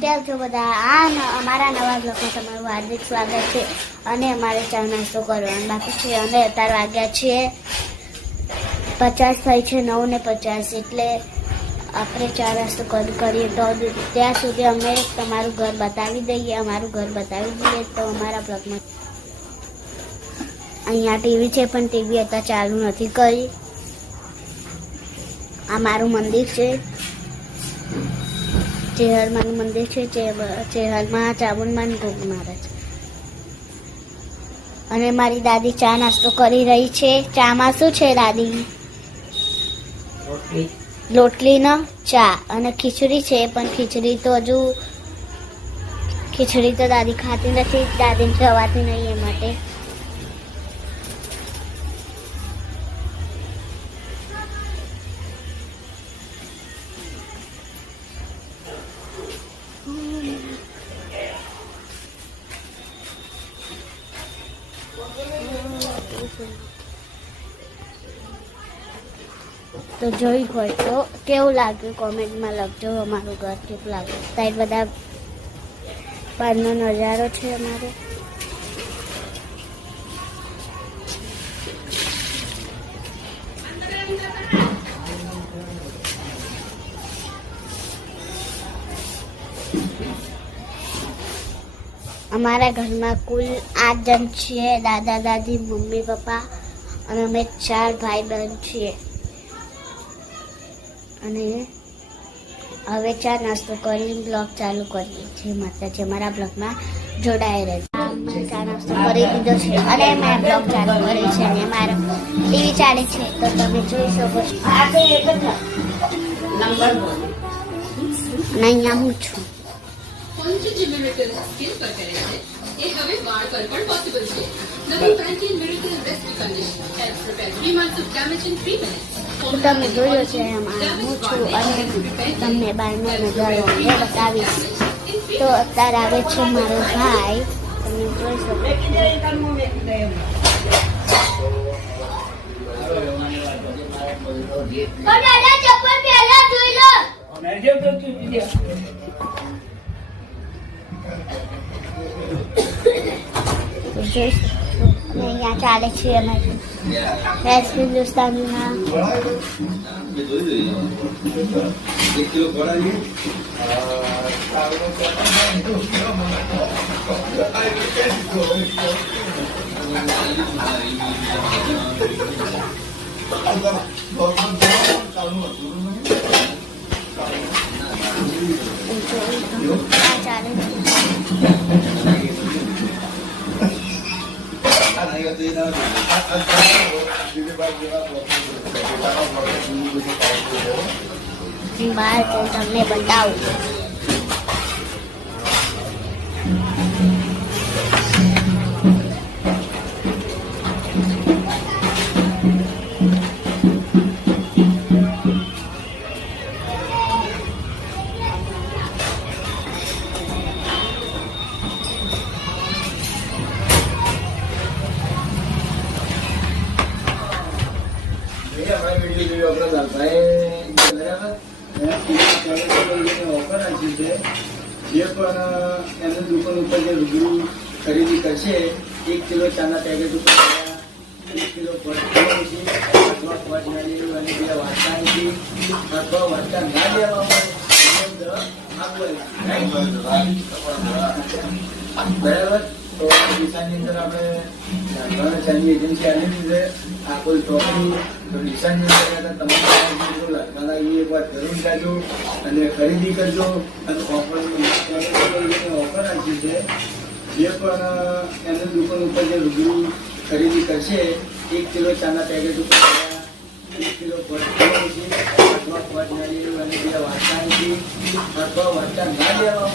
કેમ છો બધા? અમારા નવા બ્લોગમાં તમારું હાર્દિક સ્વાગત છે. અને અમારે ચા નાસ્તો કરવાનો બાકી છે. અને અત્યારે વાગ્યા છે 50 થઈ છે, 9:50. એટલે આપણે ચા નાસ્તો કરીએ તો ત્યાં સુધી અમે તમારું ઘર બતાવી દઈએ, અમારું ઘર બતાવી દઈએ. તો અમારા બ્લોગમાં અહીંયા ટીવી છે, પણ ટીવી અત્યારે ચાલુ નથી કરી. આ મારું મંદિર છે, ચેહરમાનું મંદિર છે. ચેહરમાં ચામુંડમાન ભોગ મારે છે. અને મારી દાદી ચા નાસ્તો કરી રહી છે. ચામાં શું છે દાદી? લોટલીનો ચા અને ખીચડી છે. પણ ખીચડી તો દાદી ખાતી નથી, દાદીને ખવાતી નહીં, એ માટે. તો જોઈ હોય તો કેવું લાગ્યું કોમેન્ટમાં લખજો. અમારું ઘર કેવું લાગ્યું? સાઈડ બધા બહારનો નજારો છે અમારો. અમારા ઘરમાં કુલ 8 જણ છીએ, દાદા દાદી, મમ્મી પપ્પા અને અમે 4 ભાઈ બહેન છીએ. અને હવે ચા નાસ્તો કરીને બ્લોગ ચાલુ કરીએ છીએ. માતાજી અમારા બ્લોગમાં જોડાઈ રહેજો. ચા નાસ્તો કરી દીધો છે અને મેં બ્લોગ ચાલુ કરી છે. અને મારો ટીવી ચાલે છે, તો તમે જોઈ શકો છો. અહીંયા હું છું. તમે જોયો છે એમાં હું છું અને તમને બહારનો નજારો બતાવીશ. તો અત્યારે આવે છે મારો ભાઈ, તમે જોઈ શકો છો. અહીંયા ચાલે છે અમારી વેસ્ટ હિન્દુસ્તાનના ચાલે છે. બહાર તો તમને બતાવું. જે પણ એમની દુકાન ઉપર જે રૂબરૂ ખરીદી કરશે 1 કિલો ચાના પેકેટ ઉપર 1 કિલો અથવા 5 નાળિયેર અને 2 વાટકાની અથવા વાટકા ના લેવા બરાબર. તો દિશાની અંદર આપણે ચાની એજન્સી આવેલી છે. આ કોઈ ચોકડી તો દિશાની અંદર તમારા એક વાત જરૂર જાજો અને ખરીદી કરજો. અને ઓફર રાખી છે. જે પણ એમની દુકાન ઉપર જે રૂબરૂ ખરીદી કરશે 1 કિલો ચાના પેકેટ ઉપર 1 કિલો અથવા 5 નાળિયેર અને 2 વાટકાની અથવા વાટકા ના લેવા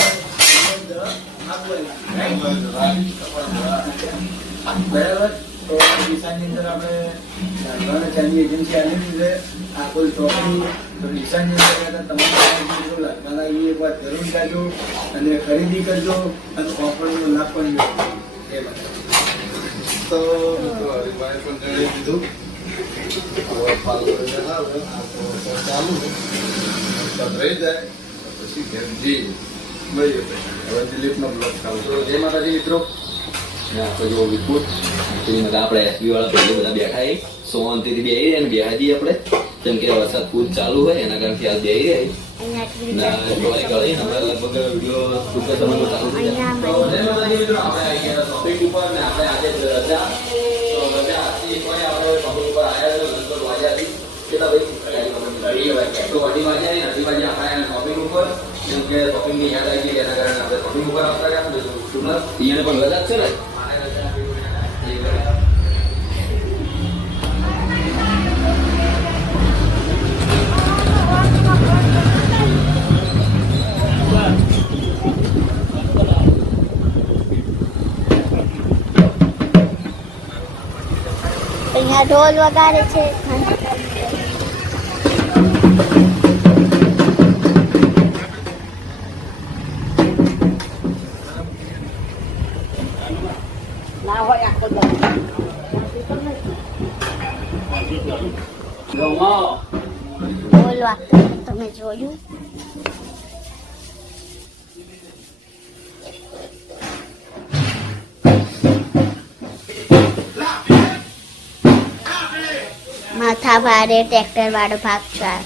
બરાબર. તો દિશાની અંદર આપણે ચાની એજન્સી આવેલી છે. આ કોઈ ચોકડી તો દિશાની અંદર તમારા એક વાત જરૂર જાજો અને ખરીદી કરજો અને ઓફરનો લાભ પણ લો. એ બધા તો હરિભાઈ પણ જણાવી દીધું. ચાલુ રહી જાય પછી ઘેર જઈએ. બરાબર. હવે દિલીપનો બ્લોગ ચાલુ કરો. જય માતાજી મિત્રો. અને આપણે જો વિપુલ આપણે એસબી વાળા ભાઈઓ બધા બેઠા છે, શાંતિથી બેસી રહ્યા ને બેહાજી આપણે, જેમ કે વરસાદ ખૂબ ચાલુ હોય એના કારણે હાલ બેસી રહ્યા ના ગળી ગળી હમણાં લગભગ વિડીયો ટૂંક સમયમાં ચાલુ થઈ જાય. તો જય માતાજી મિત્રો, આપણે આવી ગયા ટોપિક ઉપર ને આપણે આજે રજા તો રજા હતી કોઈ આપણે ટોપિક ઉપર આવ્યા છે લગભગ વાગ્યાથી કેટલા ભાઈ તો અઢી વાગ્યા ને 2:30 વાગ્યા આપણે ટોપિક ઉપર જેમ કે ટોપિકની યાદ આવી ગઈ એના કારણે આપણે ટોપિક ઉપર આવતા ગયા અહીંયા પણ રજા છે ને. અહીંયા ઢોલ વગાડે છે. ઢોલ વાગતો તમે જોયું? માથા ભારે ટ્રેક્ટર વાળો ભાગતા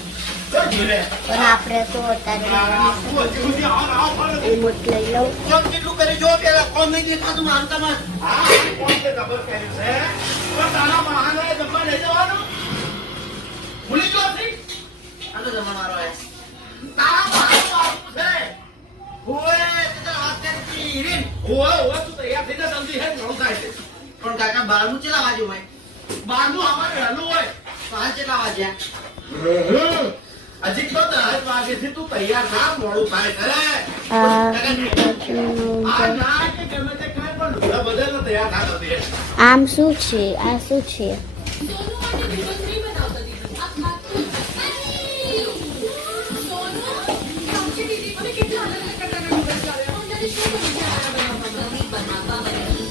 પણ આપણે તો અત્યારે રિમોટ લઈ લઉં. કેટલું કરી જો પેલા કોણ નહીં દેખાતું માનતામાં હા કોણ તે ખબર કરી છે તો તારા મહાને જમવા લઈ જવાનું ભૂલી ગયો છે આનો જમણવારો હે તારા મહાનો છે ઓએ તે હાથ કરતી ઈરીન ઓએ તું તૈયાર થઈ જા જલ્દી હે ઘણું થાય છે પણ કાકા બારનું ચેલા વાગ્યું હોય બારનું અમારે હેલું હોય પાંચ ચેલા વાગ્યા હજી તો 10 વાગેથી તું તૈયાર થા મોડું થાય કરે આમ શું છે? આ શું છે?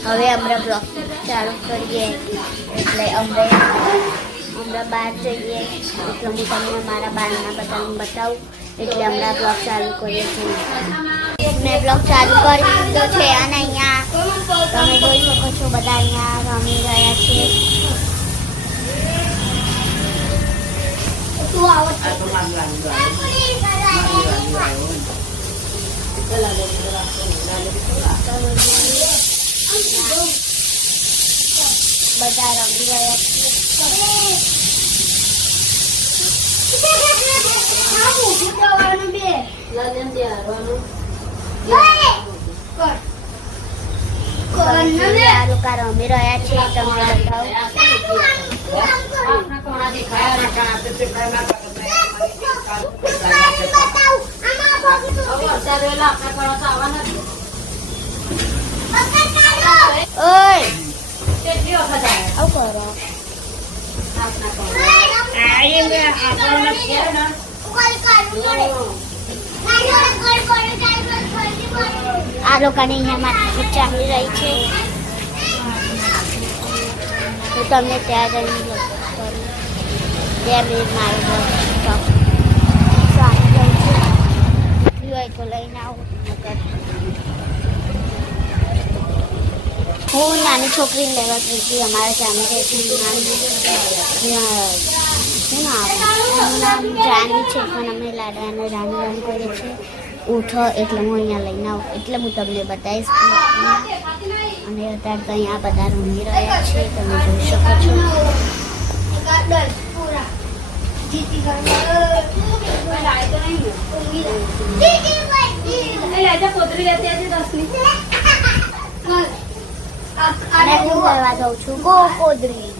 હવે અમે બ્લોગ ચાલુ કરીએ એટલે અમે બહાર જઈએ એટલે હું તમને મારા બારના બધાને બતાવું એટલે હમણાં બ્લોગ ચાલુ કરીએ છીએ. મેં બ્લોગ ચાલુ કરી દીધો છે અને અહીંયા તમે જોઈ શકો છો બધા અહીંયા રમી રહ્યા છે. બધા રમી રહ્યા છે. આ લોકો રમી રહ્યા છે તમને આ લોકોને અહીંયા માથાકૂટ ચાલી રહી છે તો તમને ત્યાં જઈને 2 મિનિટ મારું હોય તો લઈને આવું. હું નાની છોકરીને લેવા ગઈ હતી અમારા સામે શું નામ જાની છે પણ અમે લાડાને રાની કરીએ છીએ. ઉઠો એટલે હું અહીંયા લઈને આવું એટલે હું તમને બતાવીશ. અને અત્યારે તો અહીંયા બધા રમી રહ્યા છે તમે જોઈ શકો છો. અને હું લેવા જાઉં છું કોદરી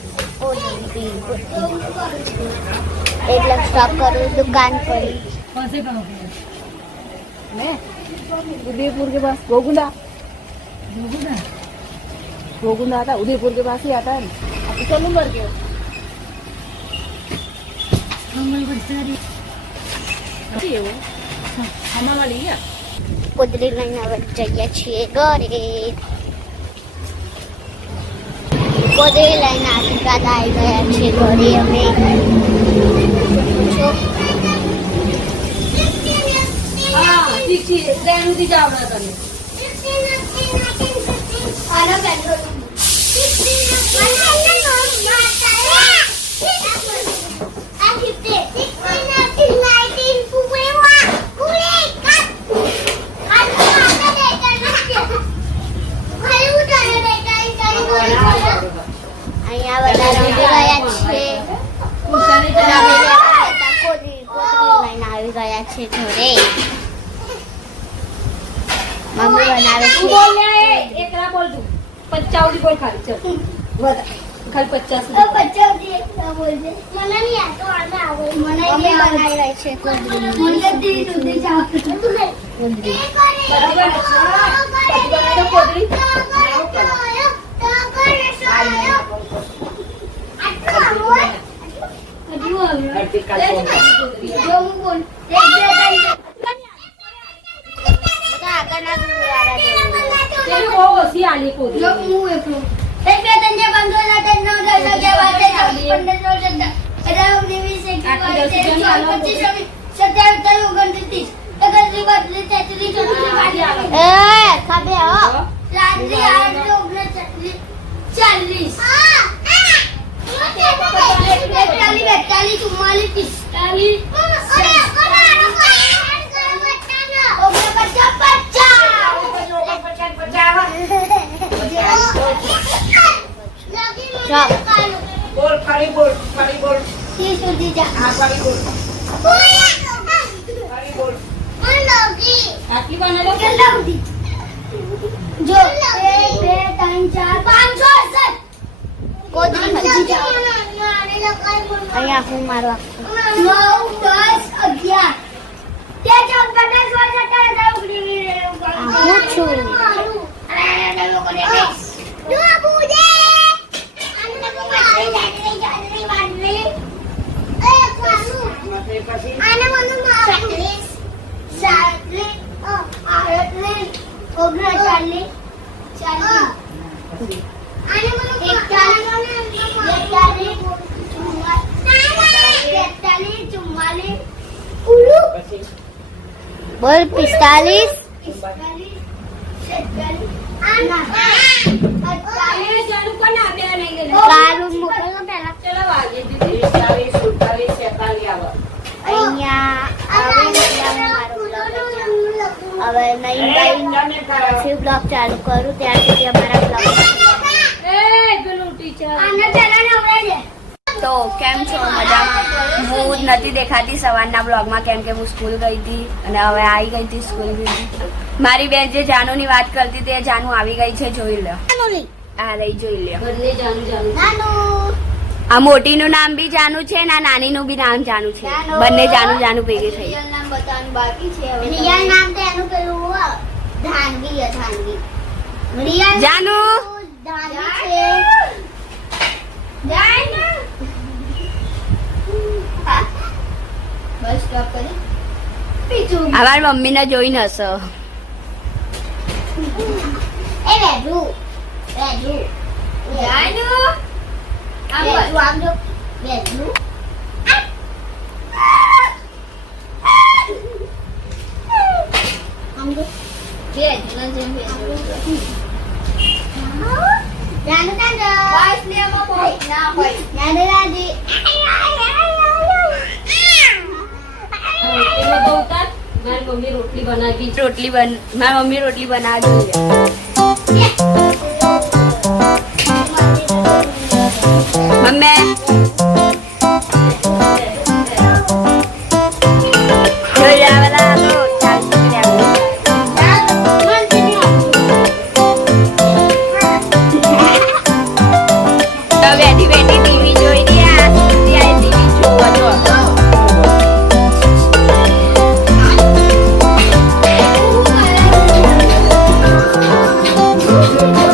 એટલે સ્ટોપ કરું દુકાન પર. उदयपुर के पास गोगुंडा आता उदयपुर के पास ही आता है. आपको 100 नंबर के કોદરી લઈને હવે જઈએ છીએ ઘરે. કોદરી લઈને આશીર્વાદ આવી ગયા છે ઘરે અમે. શીખી એટલે એનુંથી જ આવડે તને. આનો પેટ્રોલ અહીંયા બધા રમી ગયા છે. કોતરી લઈને આવી ગયા છે ઘરે. મમ્મી બનાવે તું છે. બોલ લે, એકલા બોલ તું. 50 સુધી બોલ ખાલી, ચલ. વધારે. ખાલી 50 સુધી. મમ્મી બનાવી રહી છે કોતરી. બરાબર. પછી બનાવી દો કોથળી. તેને બહુ ઓછી આલી કોથળી. ખાધે હો. બોલ ફરી બોલ ફરી બોલ હા ફરી બોલ ફરી બોલ આટલી બનાવી લો. જો 1 2 3 4 5 6 7 કોદરી અહીંયા હું મારો 9 10 11 હું છું. બોલ 45 ચાલુ કર ને, બે નહીં ગયેલી. કારું મોકલો પહેલા. ચલો વાગી દીધી. 40 47 46 આવે અહીંયા આવે એટલે હું મારો હવે નહીં પછી બ્લોગ ચાલુ કરું ત્યાર સુધી અમારા બ્લોગ. એ પેલું ટીચર. તો કેમ છો? મજામાં? હું નથી દેખાતી સવારના બ્લોગમાં કેમ કે હું સ્કૂલ ગઈ હતી અને હવે આવી ગઈ હતી સ્કૂલ બી. મારી બેન જે જાનુની વાત કરતી હતી એ જાનુ આવી ગઈ છે, જોઈ લો. આ રહી, જોઈ લો. બંને જાનું જાનું. આ મોટીનું નામ બી જાનુ છે ને આ નાનીનું બી નામ જાનુ છે. બંને જાનુ જાનુ ભેગી થઈ. નામ બતાવવાનું બાકી છે. રિયલ નામ તો એનું પેલું ધાનવી છે. ધાનવી રિયલ જાનુ ધાનવી છે. બસ સ્ટોપ કરી બીજું અમારી મમ્મીને જોઈને હસો. એ વેજુ જાનુ આમ જો વેજુ આમ જો વેજુ જાનુ જાનુ બસ ને માં બોલ ના હોય જાનુ રાજી એમાં તો ઉતાર. મારી મમ્મી રોટલી બનાવી. મારી મમ્મી રોટલી બનાવી જોઈએ. મમ્મી જોઈ આવેલા તો ચાલુ બેઠી બેઠી ટીવી જોઈ રહ્યા. ટીવી જોવા જો Thank you.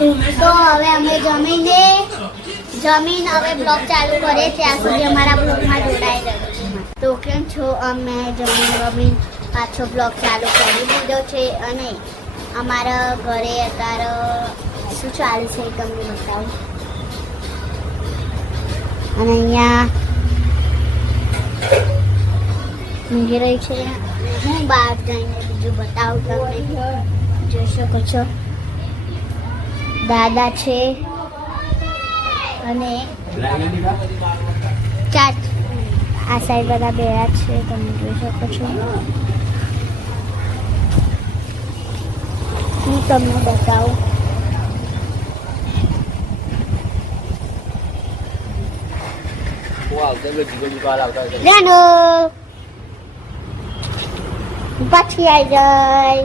તો હવે અમે જમીન હવે બ્લોગ ચાલુ કરે ત્યાં સુધી અમારા બ્લોગમાં જોડાઈ રહ્યો છે. તો કેમ છો? અમે જમીન પાછો બ્લોગ ચાલુ કરી દીધો છે અને અમારા ઘરે અત્યારે શું ચાલે છે એ તમને બતાવું. અને અહીંયા ઊંઘી રહી છે. હું બહાર જઈને બીજું બતાવું તમને. જોઈ શકો છો દાદા છે અને ચાર આ સાઈડ બધા બેડા છે, તમે જોઈ શકો છો. હું તમને બતાવું. જાનો પછી આવી જાય.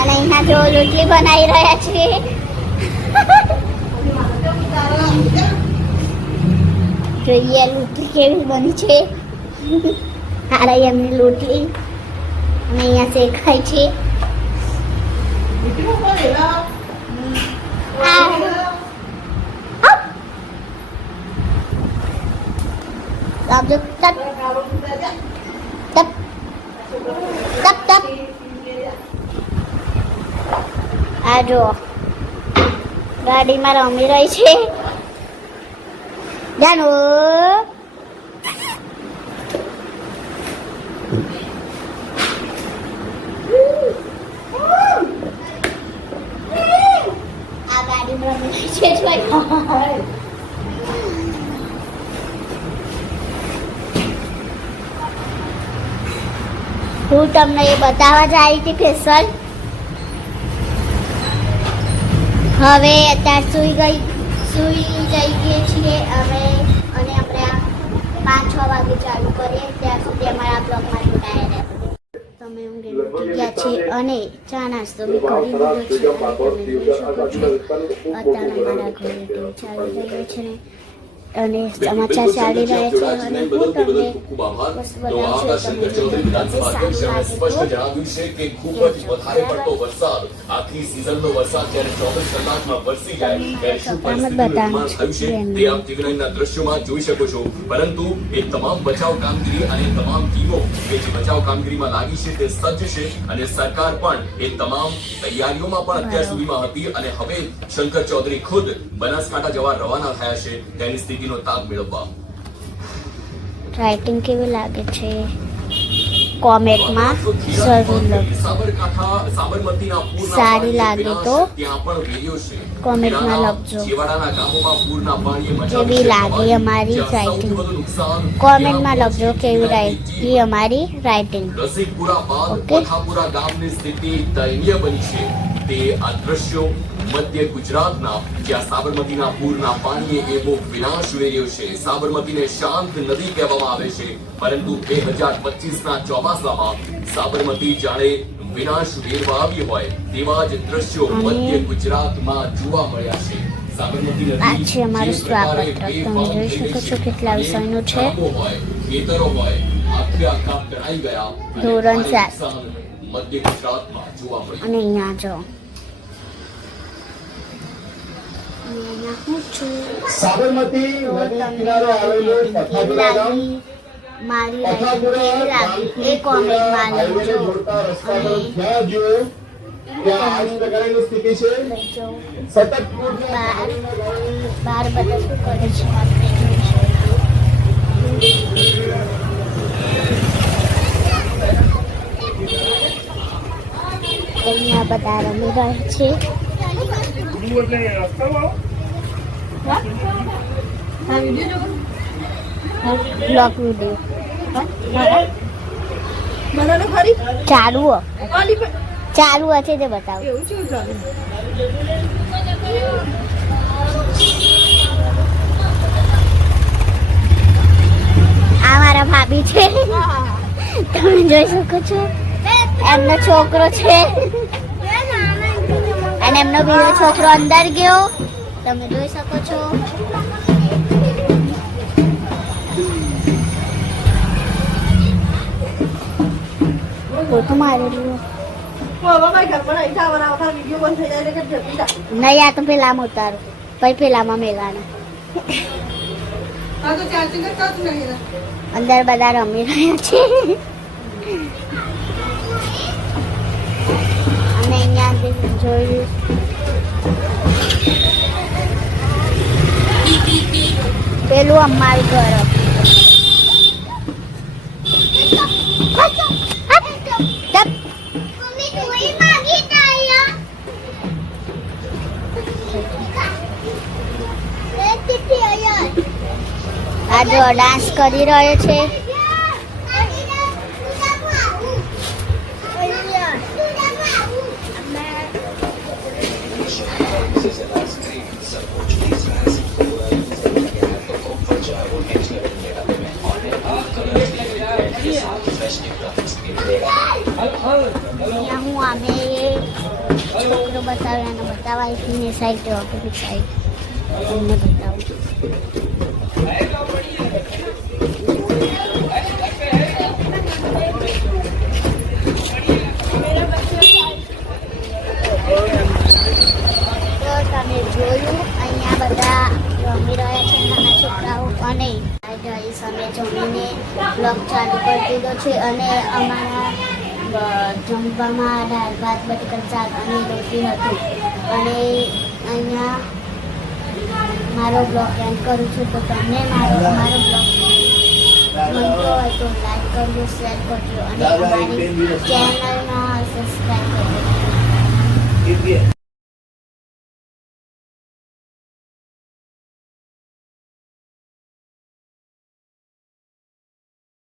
અને અહીંયા જો રોટલી બનાવી રહ્યા છે. જોઈએ રોટલી કેવી બની છે. સારા એમની રોટલી અને અહીંયા શેકાય છે. આ જો ગાડીમાં રમી રહી છે. જાનો આ ગાડીમાં રમી રહી છે. હું તમને એ બતાવવા જ આવી હતી સ્પેશિયલ. હવે અત્યારે સુઈ જઈએ છીએ અમે અને આપણે 5-6 વાગે ચાલુ કરીએ ત્યાં સુધી અમારા બ્લોગમાં જોડાયા રહે. તમે ઊંઘી ગયા છે અને ચા નાસ્તો બી કરી દીધો છે. તમે જોઈ શકો છો અત્યારે અમારા ઘરે ટીવી ચાલી રહ્યો છે અને સમાચાર ચાલી રહ્યા છે અને હું તમને બસ બતાવું છું. સ્પષ્ટ જણાવ્યું છે કે ખૂબ જ વધારે પડતો વરસાદ આખી સિઝનનો વરસાદ જ્યારે 24 કલાકમાં વરસી જાય ત્યારે શું પરિસ્થિતિનું નિર્માણ થયું છે તે આપ ટીવીના દ્રશ્યોમાં જોઈ શકો છો. પરંતુ એ તમામ બચાવ કામગીરી અને તમામ ટીમો કે જે બચાવ કામગીરીમાં લાગી છે તે સજ્જ છે અને સરકાર પણ એ તમામ તૈયારીઓમાં પણ અત્યાર સુધીમાં હતી અને હવે શંકર ચૌધરી ખુદ બનાસકાંઠા જવા રવાના થયા છે તેની સ્થિતિનો તાગ મેળવવા. રાઇટિંગ કેવી લાગે છે કોમેન્ટમાં જરૂર લખજો. સાબરમતીના પૂરના સારી લાગે તો ત્યાં પણ વિડિયો છે. કોમેન્ટમાં લખજો. છેવાડાના ગામોમાં પૂરના પાણીએ કેવી લાગે અમારી રાઇટિંગ કોમેન્ટમાં લખજો. કેવી લાગી અમારી રાઇટિંગ. રસિકપુરા બાદ કોઠાપુરા ગામની સ્થિતિ દયનીય બની છે. તે આ દ્રશ્યો મધ્ય ગુજરાતના જ્યાં સાબરમતીના પૂરના પાણીએ એવો વિનાશ વેર્યો છે. સાબરમતીને શાંત નદી કહેવામાં આવે છે પરંતુ 2025ના ચોમાસામાં સાબરમતી જાણે વિનાશ વેરવા આવી હોય તેવા જ દ્રશ્યો મધ્ય ગુજરાતમાં જોવા મળ્યા છે. સાબરમતી આ છે અમારું સ્વાગત. તમે જોઈ શકો છો કેટલા વિષયનું છે. ખેતરો હોય આખા તણાઈ ગયા. ધોરણ 7 મધ્ય ગુજરાતમાં જોવા મળ્યું. અને અહીંયા જો સાબરમતી નદી કિનારે આવેલું પથાપુરા ગામ મારી કેવી લાગી એ કોમેન્ટમાં લખજો અને જ્યાં જુઓ ત્યાં આ જ પ્રકારની સ્થિતિ છે. સતત બાર બધા શું કરે છે આપણે જોઈશું. અહીંયા બધા રમી રહ્યા છે. બ્લોક વિડીયો ચાલુ હશે તે બતાવો. આ મારા ભાભી છે, તમે જોઈ શકો છો. એમનો છોકરો છે અને એમનો બીજો છોકરો અંદર ગયો, તમે જોઈ શકો છો. પોતું મારેલું ભાઈ ઘરમાં નહીં આવવાના આવતા વિડીયો બંધ થઈ જાય કે જતી જા નહીં આ તો પેલામાં ઉતારું પછી પેલામાં મેલાનું હા તો ચાર્જિંગ કરતા જ નહીં અંદર બધા રમી રહ્યા છે અને અહીંયા જોયું પેલું અમારું ઘર આ જો ડાન્સ કરી રહ્યો છે અહીંયા હું અમે છોકરો બતાવ્યા અને બતાવવાની સાઈડ ઓપોઝિટ સાઈડ તમને બતાવું તો તમે જોયું અહીંયા બધા રમી રહ્યા છે નાના છોકરાઓ અને ગાઈસ અમે જમીને બ્લોગ ચાલુ કરી દીધો છે અને અમારા જમવામાં દાળ ભાત બટેકાનું શાક અને રોટલી હતું અને અહીંયા મારો બ્લોગ એન્ડ કરું છું તો તમને મારો બ્લોગ ગમતો હોય તો લાઈક કરજો શેર કરજો અને અમારી ચેનલમાં સબસ્ક્રાઈબ કરજો